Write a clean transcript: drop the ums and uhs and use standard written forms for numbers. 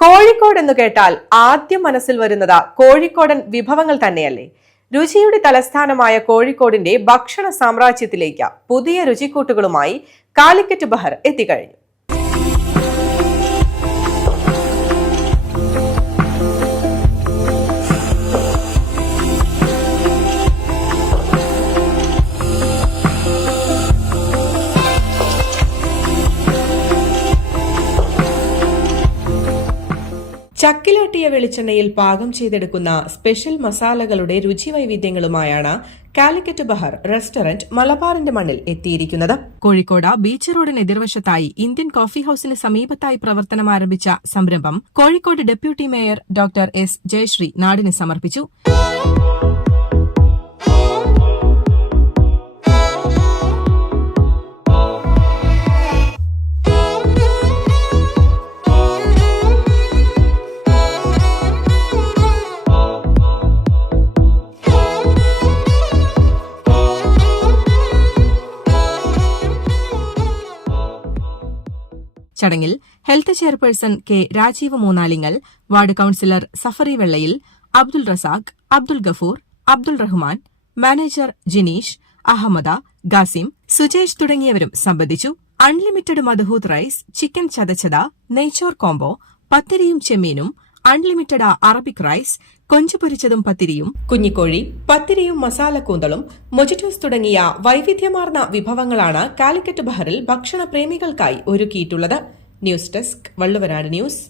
കോഴിക്കോട് എന്ന് കേട്ടാൽ ആദ്യം മനസ്സിൽ വരുന്നത് കോഴിക്കോടൻ വിഭവങ്ങൾ തന്നെയല്ലേ? രുചിയുടെ തലസ്ഥാനമായ കോഴിക്കോടിന്റെ ഭക്ഷണ സാമ്രാജ്യത്തിലേക്ക് പുതിയ രുചിക്കൂട്ടുകളുമായി കാലിക്കറ്റ് ബഹർ എത്തിക്കഴിഞ്ഞു. ചക്കിലാട്ടിയ വെളിച്ചെണ്ണയിൽ പാകം ചെയ്തെടുക്കുന്ന സ്പെഷ്യൽ മസാലകളുടെ രുചി വൈവിധ്യങ്ങളുമായാണ് കാലിക്കറ്റ് ബഹർ റെസ്റ്റോറന്റ് മലബാറിന്റെ മണ്ണിൽ എത്തിയിരിക്കുന്നത്. കോഴിക്കോട് ബീച്ച് റോഡിന് എതിർവശത്തായി ഇന്ത്യൻ കോഫി ഹൌസിന് സമീപത്തായി പ്രവർത്തനം ആരംഭിച്ച സംരംഭം Kozhikode deputy mayor doctor S Jayashree നാടിന് സമർപ്പിച്ചു. ചടങ്ങിൽ health chairperson K Rajeev Moonnalingal, ward councillor Safari Vellayil, Abdul Razak, Abdul Gafoor, Abdul Rahman, manager Jineesh, Ahammed, Gasim, Sujesh തുടങ്ങിയവരും സംബന്ധിച്ചു. അൺലിമിറ്റഡ് മധുഹൂത്ത് റൈസ്, ചിക്കൻ ചതച്ചത, നെയ്ച്ചോർ കോംബോ, പത്തിരിയും ചെമ്മീനും, അൺലിമിറ്റഡ് അറബിക് റൈസ്, കൊഞ്ചു പൊരിച്ചതും പത്തിരിയും, കുഞ്ഞിക്കോഴി, പത്തിരിയും മസാലക്കൂന്തളും, മൊജിറ്റോസ് തുടങ്ങിയ വൈവിധ്യമാർന്ന വിഭവങ്ങളാണ് കാലിക്കറ്റ് ബഹറിൽ ഭക്ഷണ പ്രേമികൾക്കായി ഒരുക്കിയിട്ടുള്ളത്. News desk, Valluvanad news.